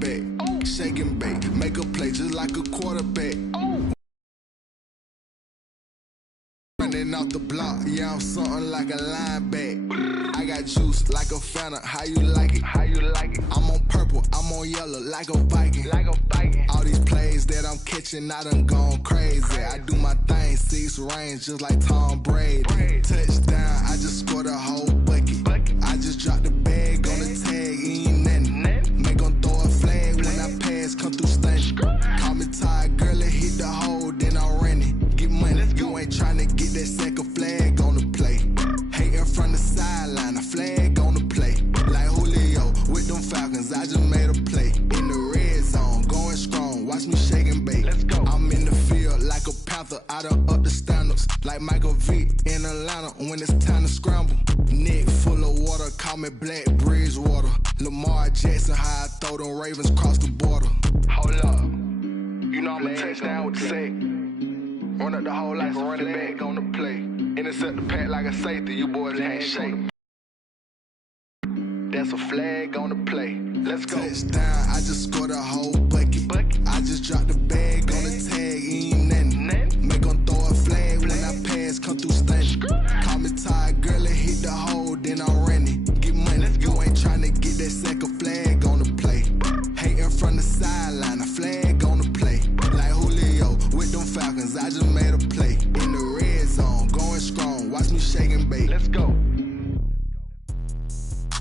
back. Shake and bake, make a play just like a quarterback. Running off the block, yeah, I'm something like a linebacker. I got juice like a Fanta, how you like it? How you like it? I'm on purple, I'm on yellow like a Viking. Like a Viking. All these plays that I'm catching, I done gone crazy. I do my thing, 6 range just like Tom Brady. Touchdown, I just scored a whole bucket. I just dropped the bag on the tag, ain't nothing. Make 'em throw a flag when I pass, come through stunning. Call me tired, girl, it hit the hole, then I'm running. Get money, you ain't tryna get that second flag on the play. Hating from the sideline, a flag on the play. Like Julio with them Falcons, I just made a play. In the red zone, going strong, watch me shake and bake. Let's go. I'm in the field like a Panther, I done up the standards. Like Michael Vick in Atlanta when it's time to scramble. Neck full of water, call me Black Bridgewater. Lamar Jackson, how I throw them Ravens cross the border. Hold up, you know I'm a touchdown with the sack. Run up the whole like a running back on the play. Intercept the pack like a safety, you boys handshake. That's a flag on the play. Let's go. Touchdown, I just scored a whole bucket. I just dropped the bag on the tag, ain't nothing. Make 'em throw a flag when I pass, come through stunning. Call me tired, girl, it hit the hole, then I'm running. Get money, you ain't tryna get that second flag on the play. Hating from the sideline, a flag on the play. Like Julio with them Falcons, I just made a play. In the red zone, going strong, watch me shake and bake. Let's go.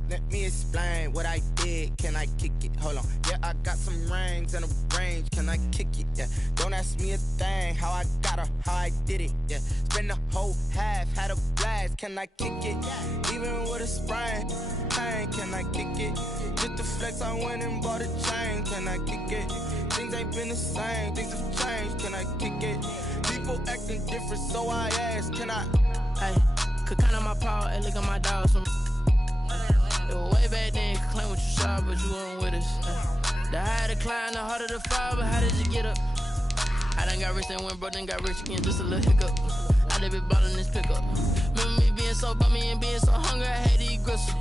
Let me explain what I did. Can I kick it? Hold on. Yeah, I got some rings and a range. Can I kick it? Yeah. Don't ask me a thing. How I got her, how I did it. Yeah. Spend the whole half, had a blast. Can I kick it? Even with a sprain. Hey, can I kick it? Just the flex, I went and bought a chain. Can I kick it? Things ain't been the same. Things have changed. Can I kick it? People acting different, so I ask. Can I? Hey, could count on my power and look at my dogs from. Way back then, you could claim what you saw, but you weren't with us. The higher the climb, the harder the fall, but how did you get up? I done got rich and went broke, then got rich again, just a little hiccup. I done been ballin' this pickup. Remember me being so bummy and being so hungry, I had to eat gristle.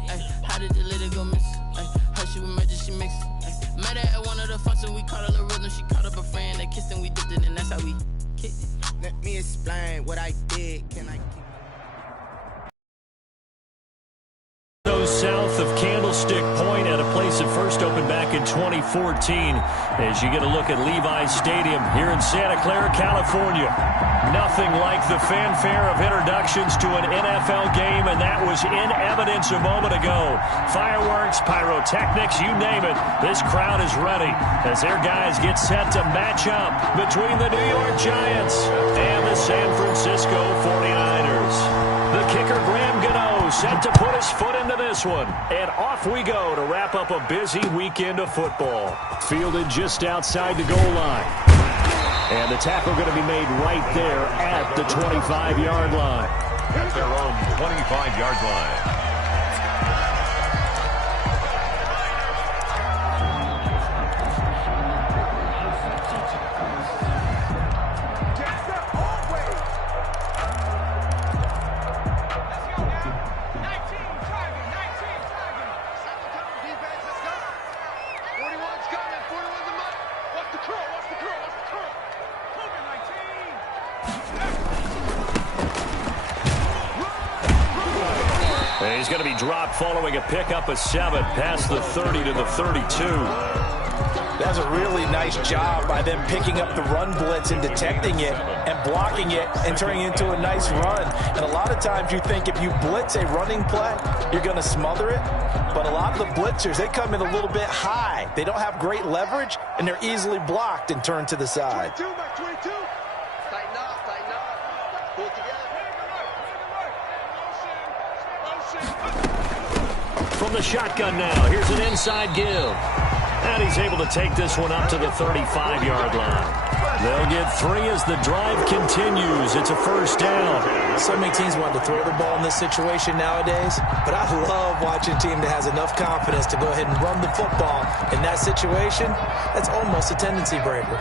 How did the lady go miss? Her she was magic, she mixed. Met her at one of the functions, we caught a little rhythm. She caught up a friend, they kissed and we dipped it, and that's how we kicked it. Let me explain what I did. Can I kick it? South of Candlestick Point at a place that first opened back in 2014 as you get a look at Levi's Stadium here in Santa Clara, California. Nothing like the fanfare of introductions to an NFL game, and that was in evidence a moment ago. Fireworks, pyrotechnics, you name it. This crowd is ready as their guys get set to match up between the New York Giants and the San Francisco 49ers. The kicker, Graham Gano, set to put his foot into this one. And off we go to wrap up a busy weekend of football. Fielded just outside the goal line. And the tackle going to be made right there at the 25-yard line. At their own 25-yard line. He's going to be dropped following a pickup of 7 past the 30 to the 32. That's a really nice job by them picking up the run blitz and detecting it and blocking it and turning it into a nice run. And a lot of times you think if you blitz a running play, you're going to smother it. But a lot of the blitzers, they come in a little bit high. They don't have great leverage, and they're easily blocked and turned to the side. 22, back 22. Tighten up, tighten up. Pull it together. From the shotgun now, here's an inside give. And he's able to take this one up to the 35-yard line. They'll get 3 as the drive continues. It's a first down. So many teams want to throw the ball in this situation nowadays, but I love watching a team that has enough confidence to go ahead and run the football. In that situation, that's almost a tendency breaker.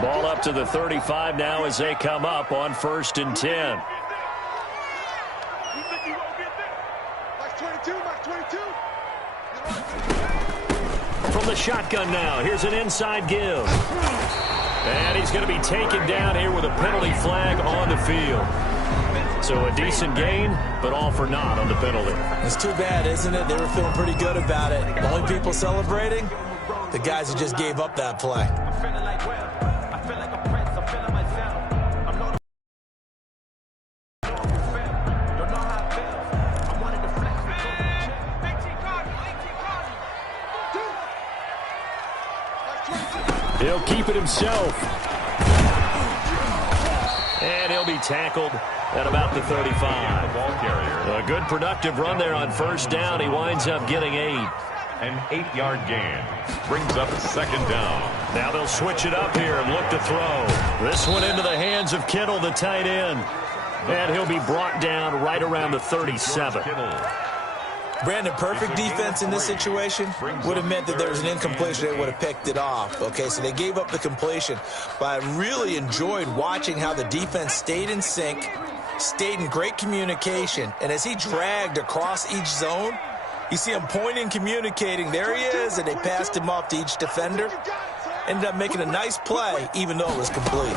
Ball up to the 35 now as they come up on 1st and 10. From the shotgun now, here's an inside give. And he's going to be taken down here with a penalty flag on the field. So a decent gain, but all for naught on the penalty. It's too bad, isn't it? They were feeling pretty good about it. The only people celebrating, the guys who just gave up that play. He'll keep it himself. And he'll be tackled at about the 35. A good productive run there on first down. He winds up getting 8. An 8-yard gain brings up second down. Now they'll switch it up here and look to throw. This one into the hands of Kittle, the tight end. And he'll be brought down right around the 37. Brandon, perfect defense in this situation would have meant that there was an incompletion. They would have picked it off. Okay, so they gave up the completion. But I really enjoyed watching how the defense stayed in sync, stayed in great communication. And as he dragged across each zone, you see him pointing, communicating. There he is, and they passed him off to each defender. Ended up making a nice play, even though it was complete.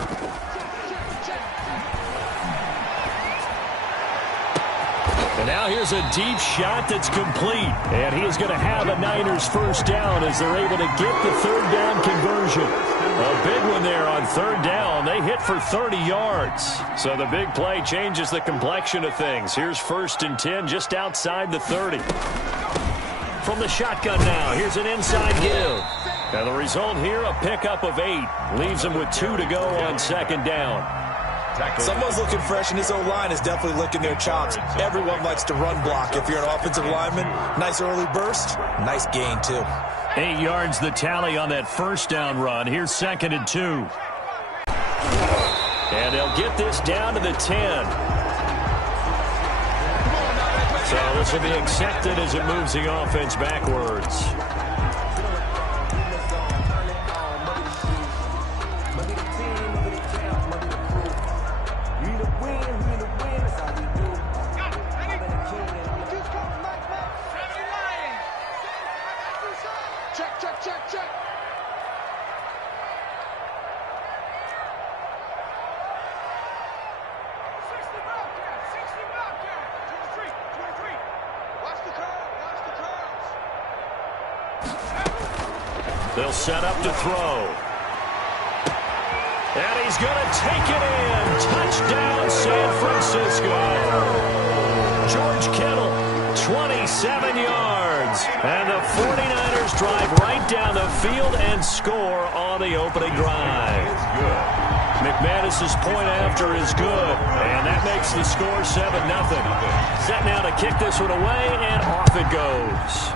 And now here's a deep shot that's complete. And he is going to have a Niners first down as they're able to get the third down conversion. A big one there on third down. They hit for 30 yards. So the big play changes the complexion of things. Here's 1st and 10 just outside the 30. From the shotgun now, here's an inside give. And the result here, a pickup of 8. Leaves them with 2 to go on second down. Someone's looking fresh, and this O-line is definitely licking their chops. Everyone likes to run block. If you're an offensive lineman, nice early burst, nice gain, too. 8 yards the tally on that first down run. Here's 2nd and 2. And they'll get this down to the 10. So this will be accepted as it moves the offense backwards. They'll set up to throw. And he's going to take it in. Touchdown, San Francisco. George Kittle, 27 yards. And the 49ers drive right down the field and score on the opening drive. McManus's point after is good. And that makes the score 7-0. Set now to kick this one away, and off it goes.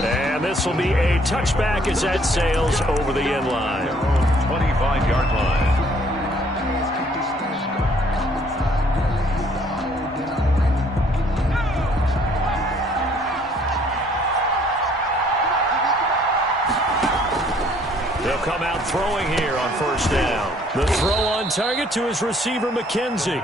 And this will be a touchback as that sails over the end line. 25-yard line. They'll come out throwing here on first down. The throw on target to his receiver, McKenzie.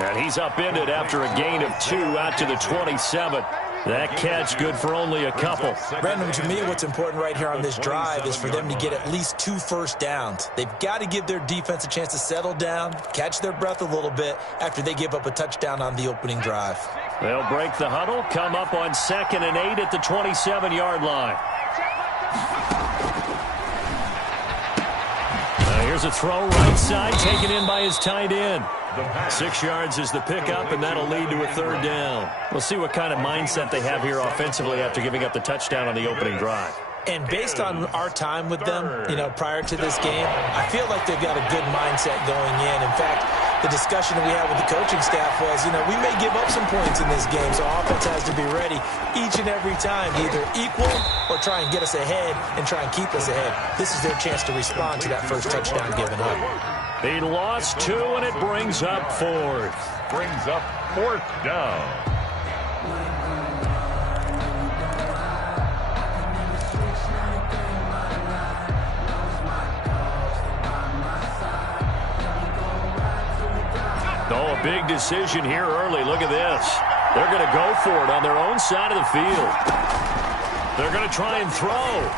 And he's upended after a gain of 2 out to the 27. That catch good for only a couple. Brandon, to me, what's important right here on this drive is for them to get at least 2 first downs. They've got to give their defense a chance to settle down, catch their breath a little bit after they give up a touchdown on the opening drive. They'll break the huddle, come up on 2nd and 8 at the 27-yard line. Here's a throw right side, taken in by his tight end. 6 yards is the pickup, and that'll lead to a third down. We'll see what kind of mindset they have here offensively after giving up the touchdown on the opening drive. And based on our time with them, prior to this game, I feel like they've got a good mindset going in. In fact, the discussion that we had with the coaching staff was, we may give up some points in this game, so offense has to be ready each and every time, either equal or try and get us ahead and try and keep us ahead. This is their chance to respond to that first touchdown given up. He lost 2, and it brings up 4th. Brings up 4th down. Oh, a big decision here early. Look at this. They're going to go for it on their own side of the field. They're going to try and throw.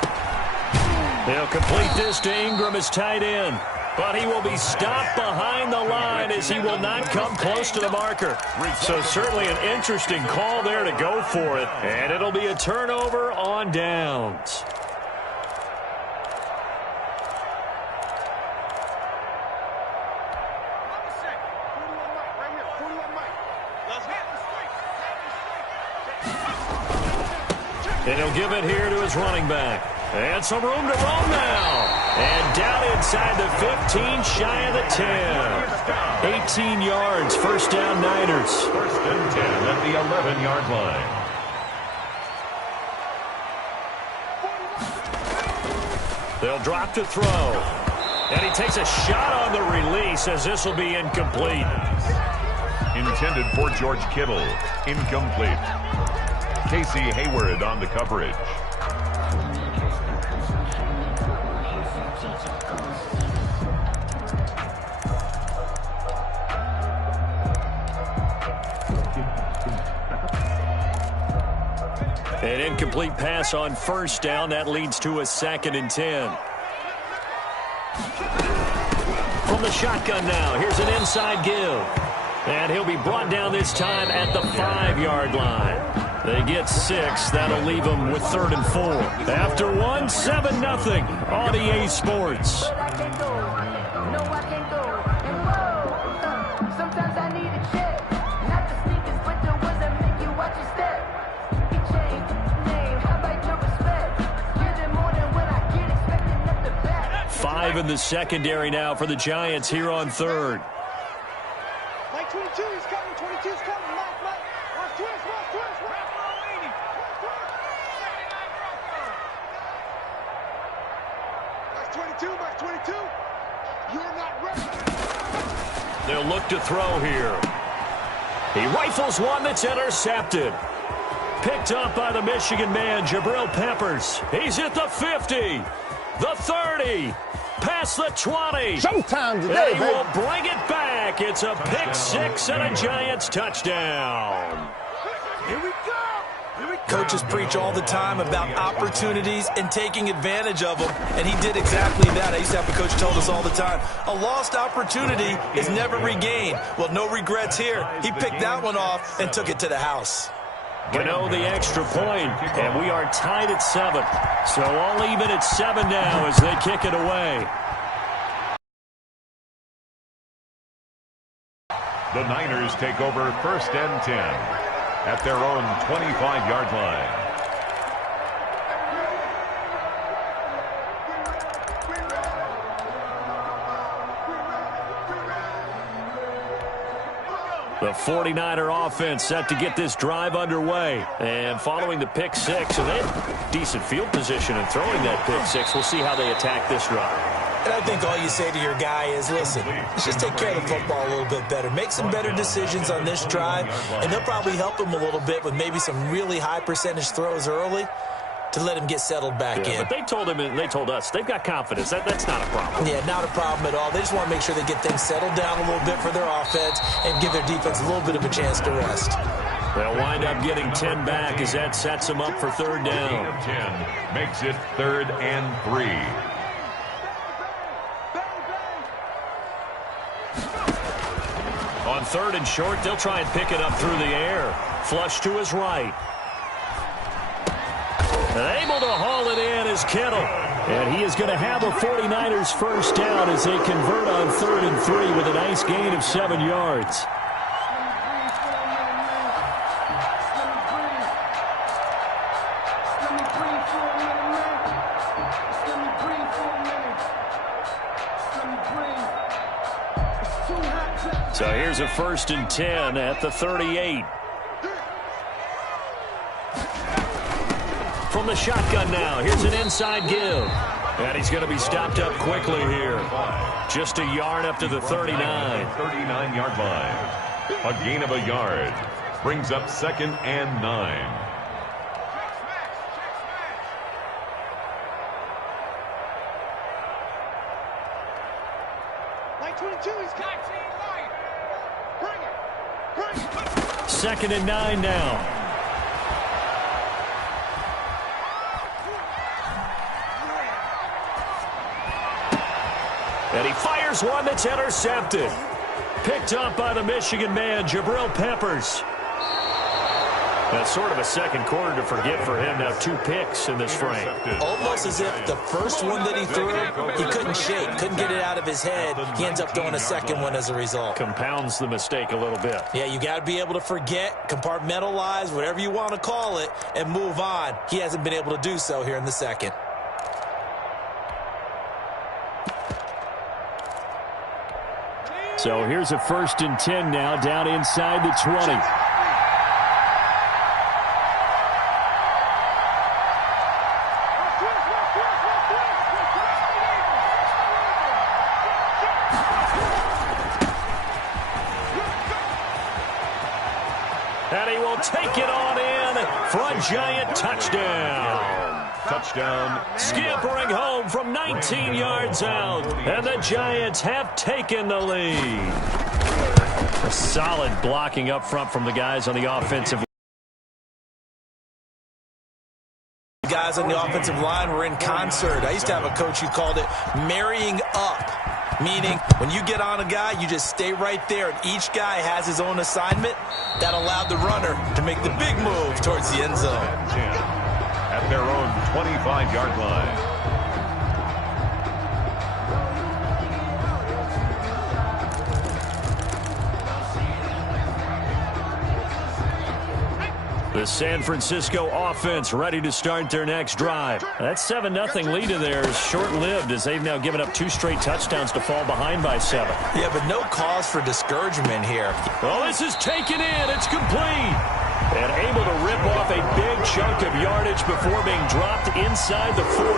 They'll complete this to Ingram as tight end. But he will be stopped behind the line as he will not come close to the marker. So certainly an interesting call there to go for it. And it'll be a turnover on downs. And he'll give it here to his running back. And some room to roam now. And down inside the 15, shy of the 10. 18 yards, first down Niners. First and 10 at the 11-yard line. They'll drop to throw. And he takes a shot on the release as this will be incomplete. Intended for George Kittle. Incomplete. Casey Hayward on the coverage. An incomplete pass on first down. That leads to a 2nd and 10. From the shotgun now, here's an inside give. And he'll be brought down this time at the 5-yard line. They get 6. That'll leave them with 3rd and 4. After 1, 7-0 on EA Sports. Five in the secondary now for the Giants here on 3rd. Mike 22 is coming. 22 is coming. Mike. Watch twist. Mike 22. You're not ready. They'll look to throw here. He rifles one that's intercepted. Picked up by the Michigan man, Jabril Peppers. He's at the 50, the 30, past the 20. Showtime today, and he will bring it back. It's a pick 6 and a Giants touchdown. Here we go. Coaches preach all the time about opportunities and taking advantage of them, and he did exactly that. I used to have a coach tell us all the time, a lost opportunity is never regained. Well, no regrets here. He picked that one off and took it to the house. Gano the extra point, and we are tied at 7. So all even at 7 now as they kick it away. The Niners take over 1st and 10 at their own 25-yard line. The 49er offense set to get this drive underway. And following the pick 6, and they had decent field position in throwing that pick 6. We'll see how they attack this drive. And I think all you say to your guy is, listen, let's just take care of the football a little bit better. Make some better decisions on this drive, and they'll probably help him a little bit with maybe some really high percentage throws early to let him get settled back in. But they told him, and they told us, they've got confidence. That's not a problem. Yeah, not a problem at all. They just want to make sure they get things settled down a little bit for their offense and give their defense a little bit of a chance to rest. They'll wind up getting 10 back as that sets them up for 3rd down. 10 makes it 3rd and 3. On 3rd and short, they'll try and pick it up through the air. Flush to his right. And able to haul it in is Kittle. And he is going to have a 49ers first down as they convert on 3rd and 3 with a nice gain of 7 yards. So here's a 1st and 10 at the 38. From the shotgun now, here's an inside give. And he's going to be stopped up quickly here. Just a yard up to the 39. 39-yard line. A gain of a yard. Brings up 2nd and 9. Like 22, he's got Bring it. 2nd and 9 now. And he fires one that's intercepted. Picked up by the Michigan man, Jabril Peppers. That's sort of a second quarter to forget for him. Now 2 picks in this frame. Almost as if the first one that he threw, he couldn't shake, couldn't get it out of his head. He ends up throwing a second one as a result. Compounds the mistake a little bit. Yeah, you got to be able to forget, compartmentalize, whatever you want to call it, and move on. He hasn't been able to do so here in the second. So here's a 1st and 10 now, down inside the 20. And he will take it on in for a Giant touchdown. Touchdown. Scampering home from 19 yards out. And the Giants have taken the lead. A solid blocking up front from the guys on the offensive line. The guys on the offensive line were in concert. I used to have a coach who called it marrying up. Meaning, when you get on a guy, you just stay right there, and each guy has his own assignment. That allowed the runner to make the big move towards the end zone. At their own 25-yard line. The San Francisco offense ready to start their next drive. That 7-0 lead in there is short-lived as they've now given up 2 straight touchdowns to fall behind by 7. Yeah, but no cause for discouragement here. Well, this is taken in. It's complete. And able to rip off a big chunk of yardage before being dropped inside the 40.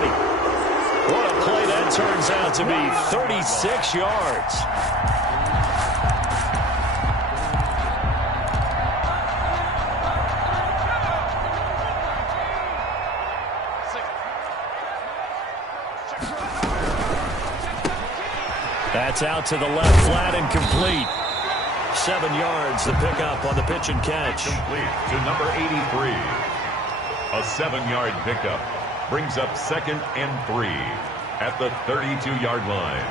What a play that turns out to be. 36 yards. That's out to the left, flat and complete. 7 yards, the pickup on the pitch and catch. Complete to number 83. A 7-yard pickup brings up 2nd and 3 at the 32-yard line.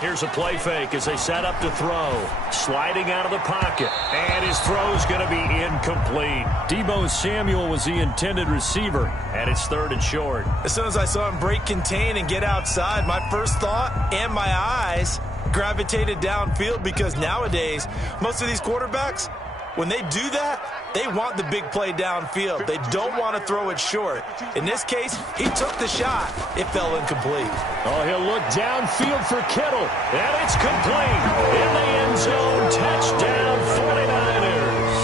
Here's a play fake as they set up to throw. Sliding out of the pocket. And his throw's going to be incomplete. Deebo Samuel was the intended receiver. And it's 3rd and short. As soon as I saw him break contain and get outside, my first thought and my eyes gravitated downfield, because nowadays, most of these quarterbacks, when they do that, they want the big play downfield. They don't want to throw it short. In this case, he took the shot. It fell incomplete. Oh, he'll look downfield for Kittle. And it's complete. In the end zone, touchdown 49ers.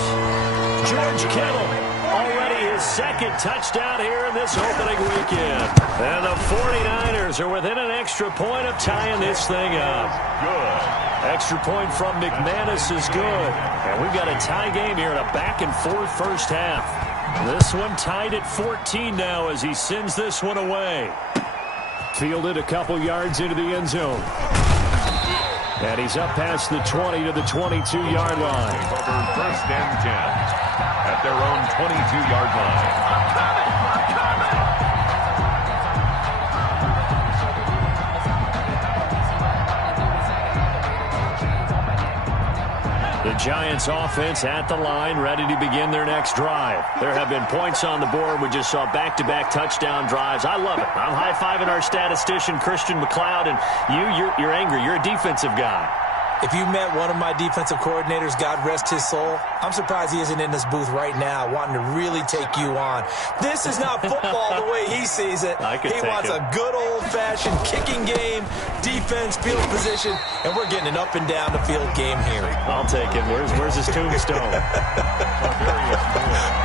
George Kittle, already his 2nd touchdown here in this opening weekend. And the 49ers are within an extra point of tying this thing up. Good. Extra point from McManus is good. And we've got a tie game here in a back-and-forth first half. This one tied at 14 now as he sends this one away. Fielded a couple yards into the end zone. And he's up past the 20 to the 22-yard line. Over 1st and 10 at their own 22-yard line. The Giants offense at the line, ready to begin their next drive. There have been points on the board. We just saw back-to-back touchdown drives. I love it. I'm high-fiving our statistician, Christian McLeod, and you're angry. You're a defensive guy. If you met one of my defensive coordinators, God rest his soul, I'm surprised he isn't in this booth right now wanting to really take you on. This is not football the way he sees it. He wants a good old-fashioned kicking game, defense, field position, and we're getting an up and down the field game here. I'll take it. Where's his tombstone?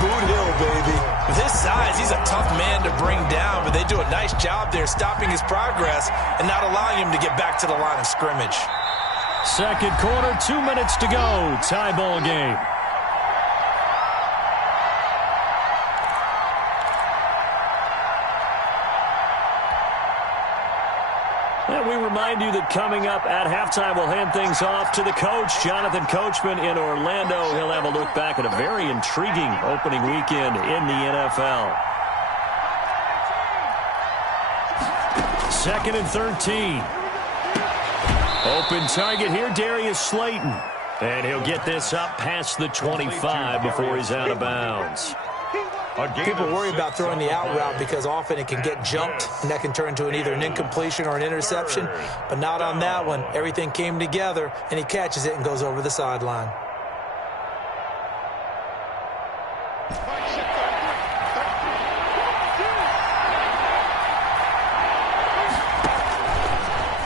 Boot Hill, baby. With his size, he's a tough man to bring down, but they do a nice job there stopping his progress and not allowing him to get back to the line of scrimmage. Second quarter, 2 minutes to go. Tie ball game. And we remind you that coming up at halftime, we'll hand things off to the coach, Jonathan Coachman in Orlando. He'll have a look back at a very intriguing opening weekend in the NFL. 2nd and 13. Open target here, Darius Slayton. And he'll get this up past the 25 before he's out of bounds. People worry about throwing the out route because often it can get jumped, and that can turn into either an incompletion or an interception. But not on that one. Everything came together, and he catches it and goes over the sideline.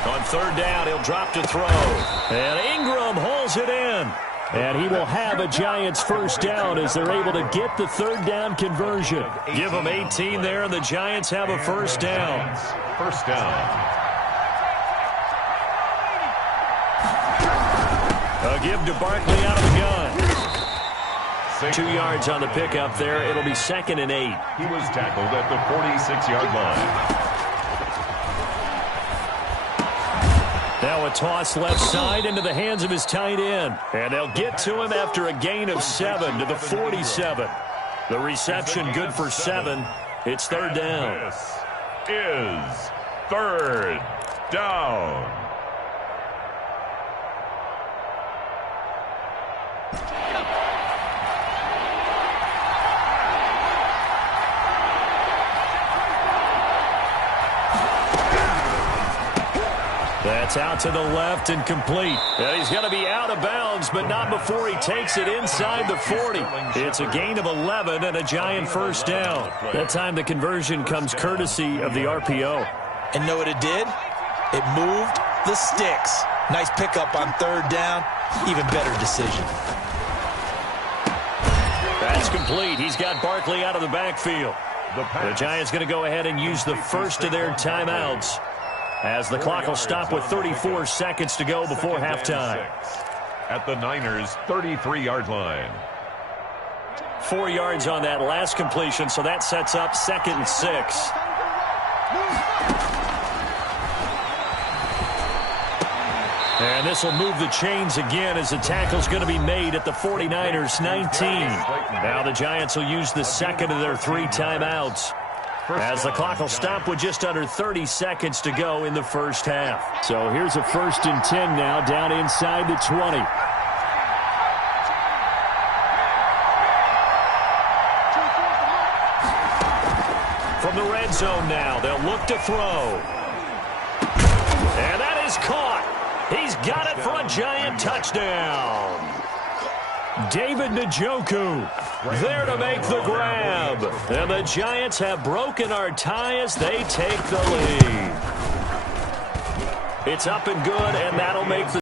On 3rd down, he'll drop to throw. And Ingram hauls it in. And he will have a Giants first down as they're able to get the 3rd down conversion. Give them 18 there, and the Giants have a first down. First down. A give to Barkley out of the gun. 2 yards on the pickup there. It'll be 2nd and 8. He was tackled at the 46-yard line. Now a toss left side into the hands of his tight end. And they'll get to him after a gain of 7 to the 47. The reception good for 7. It's 3rd down. This is 3rd down. That's out to the left and complete. And he's going to be out of bounds, but not before he takes it inside the 40. It's a gain of 11 and a Giant first down. That time the conversion comes courtesy of the RPO. And know what it did? It moved the sticks. Nice pickup on 3rd down. Even better decision. That's complete. He's got Barkley out of the backfield. The Giants going to go ahead and use the first of their timeouts, as the clock will stop with 34 seconds to go before halftime. At the Niners' 33-yard line. 4 yards on that last completion, so that sets up 2nd and 6. And this will move the chains again as the tackle's going to be made at the 49ers' 19. Now the Giants will use the 2nd of their 3 timeouts, as the clock will stop with just under 30 seconds to go in the first half. So here's a 1st and 10 now, down inside the 20. From the red zone now, they'll look to throw. And that is caught. He's got it for a Giant touchdown. David Njoku there to make the grab. And the Giants have broken our tie as they take the lead. It's up and good, and that'll make the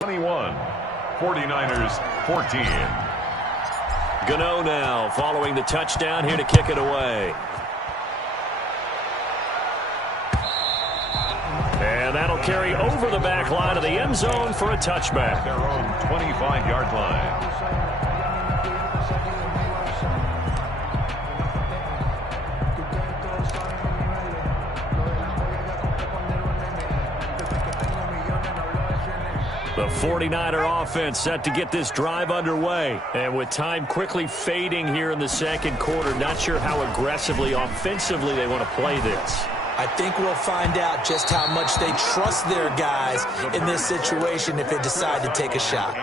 21, 49ers 14. Gano now following the touchdown here to kick it away. And that'll carry over the back line of the end zone for a touchback. Their own 25-yard line. The 49er offense set to get this drive underway. And with time quickly fading here in the second quarter, not sure how aggressively, offensively they want to play this. I think we'll find out just how much they trust their guys in this situation if they decide to take a shot.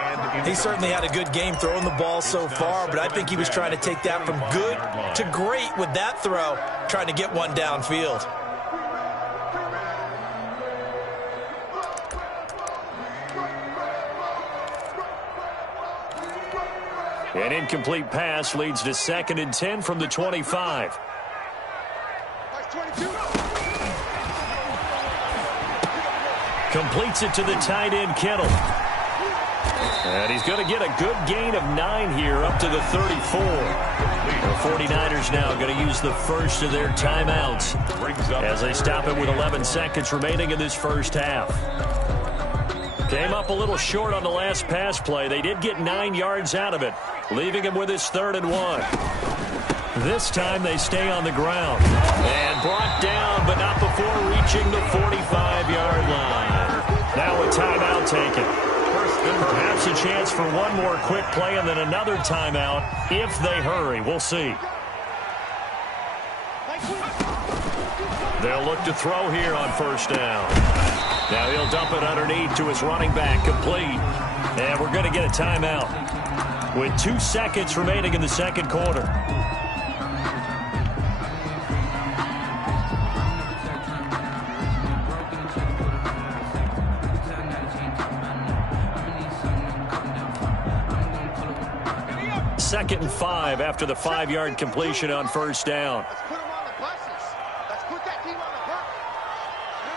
He certainly had a good game throwing the ball so far, but I think he was trying to take that from good to great with that throw, trying to get one downfield. An incomplete pass leads to 2nd and 10 from the 25. Completes it to the tight end, Kittle. And he's going to get a good gain of 9 here up to the 34. The 49ers now going to use the first of their timeouts as they stop it with 11 seconds remaining in this first half. Came up a little short on the last pass play. They did get 9 yards out of it, leaving him with his 3rd and 1. This time they stay on the ground. And brought down, but not before reaching the 45-yard line. Now a timeout taken. Perhaps a chance for one more quick play and then another timeout if they hurry. We'll see. They'll look to throw here on first down. Now he'll dump it underneath to his running back, complete. And we're going to get a timeout with 2 seconds remaining in the second quarter. Second and 5 after the 5-yard completion on first down. Let's put them on the buses. Let's put that team on the bus.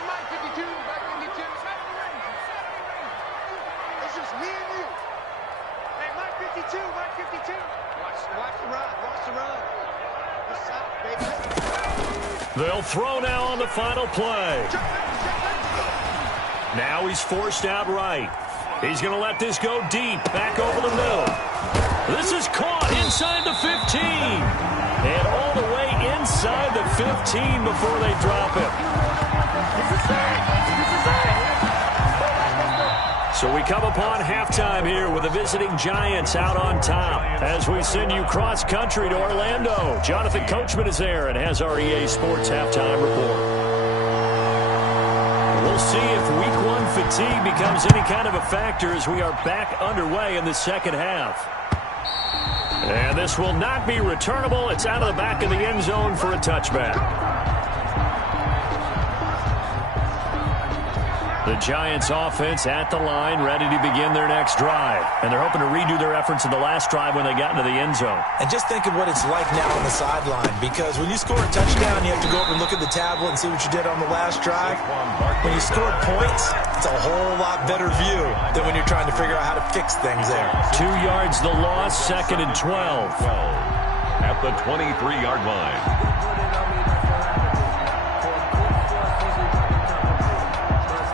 Mike 52, Mike 52. It's just me and you. Hey, Mike 52, Mike 52. Watch the run, watch the run. What's up, baby? They'll throw now on the final play. Now he's forced out right. He's going to let this go deep, back over the middle. This is caught inside the 15. And all the way inside the 15 before they drop him. So we come upon halftime here with the visiting Giants out on top. As we send you cross-country to Orlando, Jonathan Coachman is there and has our EA Sports halftime report. We'll see if Week 1 fatigue becomes any kind of a factor as we are back underway in the second half. And this will not be returnable. It's out of the back of the end zone for a touchback. The Giants offense at the line, ready to begin their next drive. And they're hoping to redo their efforts in the last drive when they got into the end zone. And just think of what it's like now on the sideline, because when you score a touchdown, you have to go up and look at the tablet and see what you did on the last drive. When you score points, it's a whole lot better view than when you're trying to figure out how to fix things there. 2 yards the loss, second and 12. At the 23-yard line.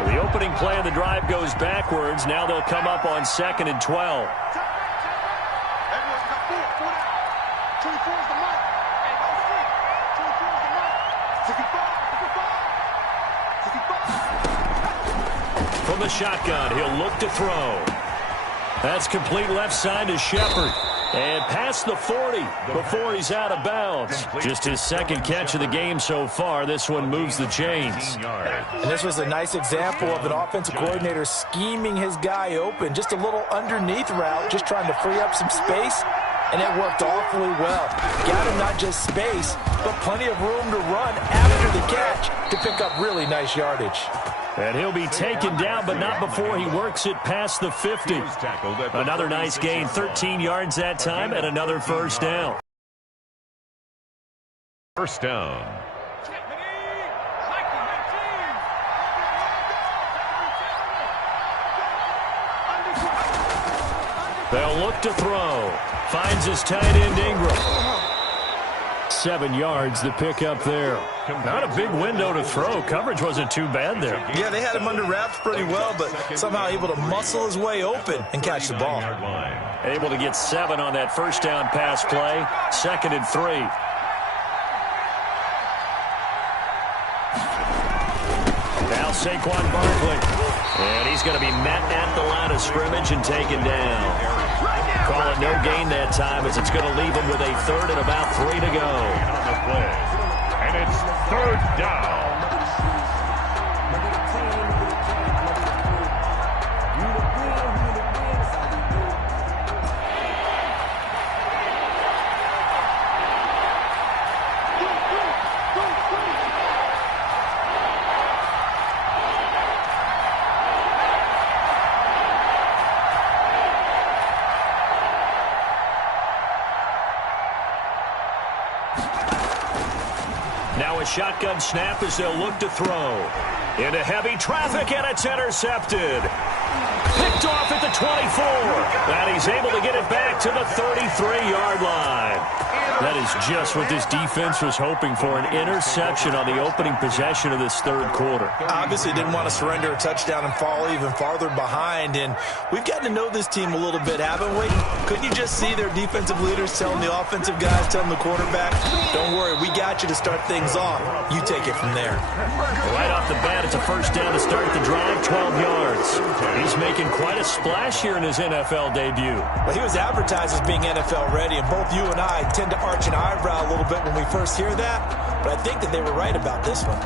The opening play of the drive goes backwards. Now they'll come up on second and 12. Everyone's got 4 out. 24 is the mark. Hey, go free. 24 is the mark. 55. 55. From the shotgun, he'll look to throw. That's complete left side to Shepard. And past the 40 before he's out of bounds. Just his second catch of the game so far. This one moves the chains. And this was a nice example of an offensive coordinator scheming his guy open. Just a little underneath route, just trying to free up some space. And it worked awfully well. Got him not just space, but plenty of room to run after the catch to pick up really nice yardage. And he'll be taken down, but not before he works it past the 50. Another nice gain, 13 yards that time, and another first down. First down. They'll look to throw. Finds his tight end, Ingram. 7 yards to pick up there. Not a big window to throw. Coverage wasn't too bad there. Yeah, they had him under wraps pretty well, but somehow able to muscle his way open and catch the ball. Able to get 7 on that first down pass play. Second and 3. Now Saquon Barkley. And he's going to be met at the line of scrimmage and taken down. Call it no gain that time as it's going to leave him with a third and about 3 to go. On the play. And it's third down. Now a shotgun snap as they'll look to throw. Into heavy traffic, and it's intercepted. Picked off at the 24. And he's able to get it back to the 33-yard line. That is just what this defense was hoping for, an interception on the opening possession of this third quarter. Obviously didn't want to surrender a touchdown and fall even farther behind, and we've gotten to know this team a little bit, haven't we? Couldn't you just see their defensive leaders telling the offensive guys, telling the quarterback, don't worry, we got you to start things off. You take it from there. Right off the bat, it's a first down to start the drive, 12 yards. He's making quite a splash here in his NFL debut. Well, he was advertised as being NFL ready, and both you and I tend to arch an eyebrow a little bit when we first hear that, but I think that they were right about this one.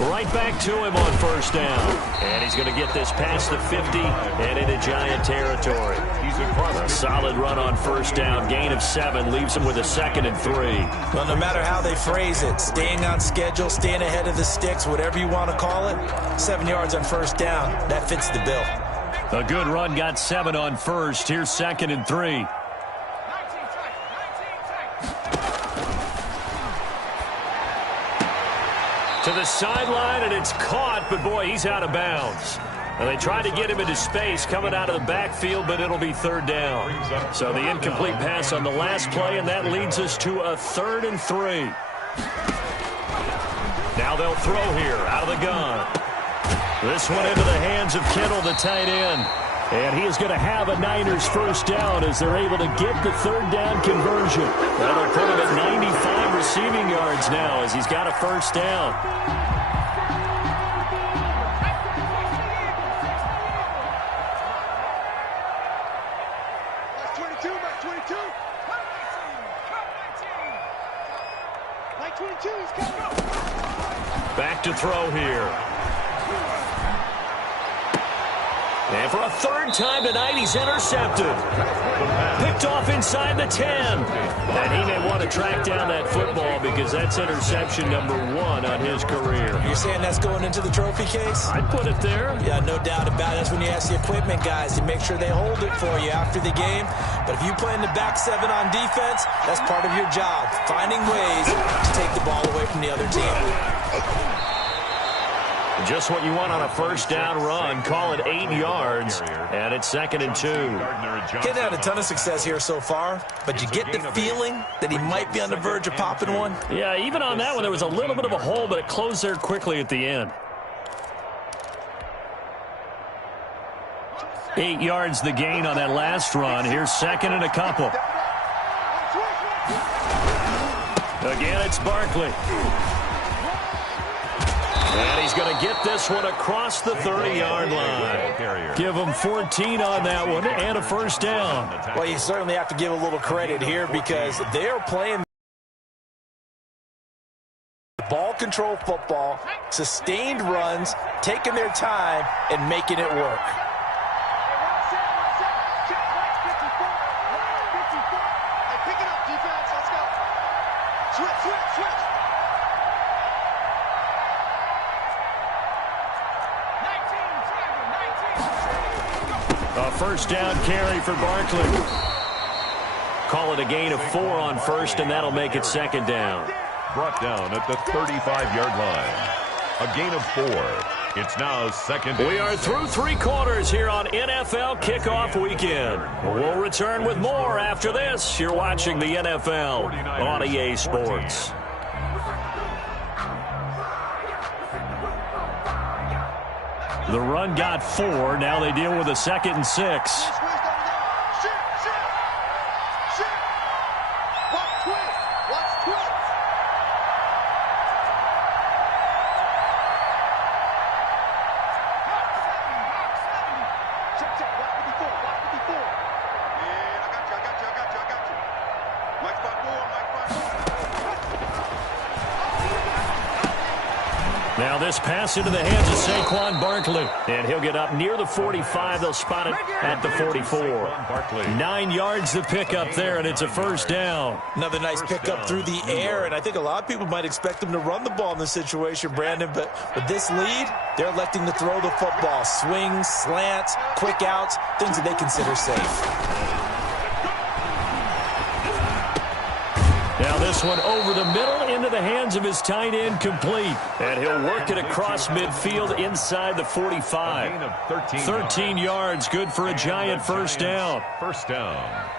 Right back to him on first down. And he's going to get this past the 50 and into Giant territory. A solid run on first down. Gain of 7 leaves him with a 2nd and 3. Well, no matter how they phrase it, staying on schedule, staying ahead of the sticks, whatever you want to call it, 7 yards on first down, that fits the bill. A good run, got 7 on first. Here's 2nd and 3. To the sideline, and it's caught, but boy, he's out of bounds. And they tried to get him into space coming out of the backfield, but it'll be 3rd down. So the incomplete pass on the last play, and that leads us to a 3rd and 3. Now they'll throw here out of the gun. This one into the hands of Kittle, the tight end. And he is going to have a Niners first down as they're able to get the 3rd down conversion. That'll put him at 95 receiving yards now as he's got a first down. That's 22, that's 22. Like 22, he's coming. Back to throw here. And for a 3rd time tonight, he's intercepted. Picked off inside the 10. And he may want to track down that football because that's interception number 1 on his career. You're saying that's going into the trophy case? I'd put it there. Yeah, no doubt about it. That's when you ask the equipment guys to make sure they hold it for you after the game. But if you play in the back 7 on defense, that's part of your job, finding ways to take the ball away from the other team. Just what you want on a first down run. Call it 8 yards, and it's 2nd and 2. Getting had a ton of success here so far, but you get the feeling that he might be on the verge of popping one. Yeah, even on that one, there was a little bit of a hole, but it closed there quickly at the end. 8 yards the gain on that last run. Here's 2nd and a couple. Again, it's Barkley. And he's going to get this one across the 30-yard line. Give him 14 on that one and a first down. Well, you certainly have to give a little credit here because they're playing ball control football, sustained runs, taking their time, and making it work. A first down carry for Barkley. Call it a gain of 4 on first, and that'll make it 2nd down. Brought down at the 35-yard line. A gain of 4. It's now 2nd. We are through 3 quarters here on NFL Kickoff Weekend. We'll return with more after this. You're watching the NFL on EA Sports. The run got 4. Now they deal with a 2nd and 6. Now this pass into the hands of Saquon Barkley. And he'll get up near the 45. They'll spot it at the 44. 9 yards to pick up there, and it's a first down. Another nice pickup through the air, and I think a lot of people might expect them to run the ball in this situation, Brandon. But with this lead, they're electing to throw the football. Swings, slants, quick outs, things that they consider safe. Now This one over the middle into the hands of his tight end, complete. And he'll work it across midfield inside the 45. 13 yards, good for a Giant first down. First down.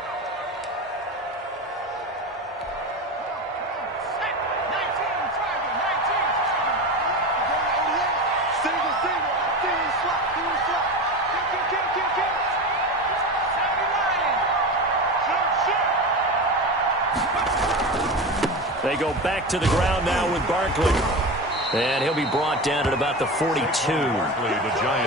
They go back to the ground now with Barkley. And he'll be brought down at about the 42.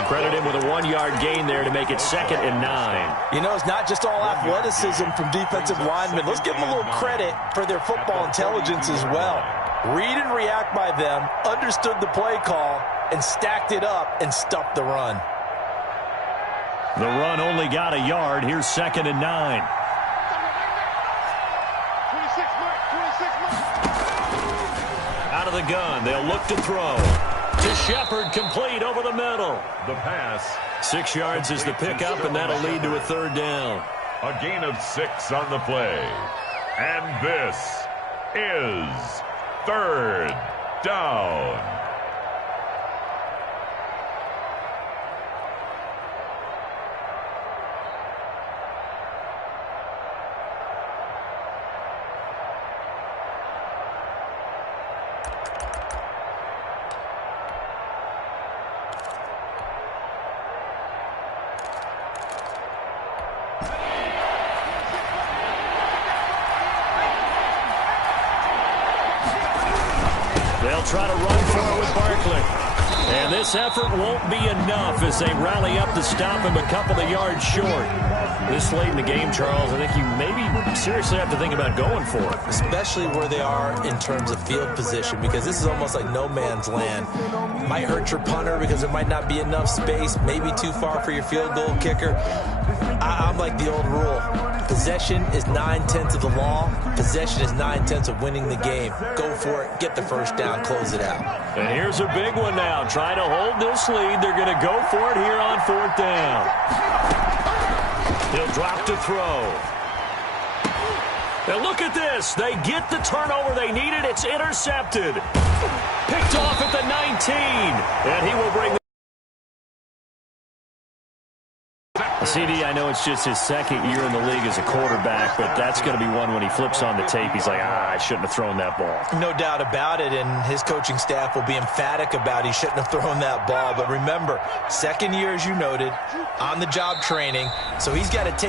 Credit him with a 1-yard gain there to make it 2nd and 9. You know, it's not just all athleticism from defensive linemen. Let's give them a little credit for their football intelligence as well. Read and react by them, understood the play call, and stacked it up and stuffed the run. The run only got a yard. Here's 2nd and 9. Out of the gun, they'll look to throw. To Shepard, complete over the middle. The pass. 6 yards is the pickup, and that'll lead to a 3rd down. A gain of 6 on the play. And this is 3rd down. They'll try to run for it with Barkley. And this effort won't be enough as they rally up to stop him a couple of yards short. This late in the game, Charles, I think you maybe seriously have to think about going for it. Especially where they are in terms of field position, because this is almost like no man's land. Might hurt your punter because there might not be enough space, maybe too far for your field goal kicker. I'm like the old rule. Possession is 9/10 of the law. Possession is 9/10 of winning the game. Go for it, get the first down, close it out. And here's a big one now. Trying to hold this lead. They're going to go for it here on 4th down. He'll drop to throw. Now look at this. They get the turnover they needed. It's intercepted. Picked off at the 19. And he will bring CD, I know it's just his 2nd year in the league as a quarterback, but that's going to be one when he flips on the tape. He's like, I shouldn't have thrown that ball. No doubt about it, and his coaching staff will be emphatic about he shouldn't have thrown that ball. But remember, 2nd year, as you noted, on-the-job training, so he's got to take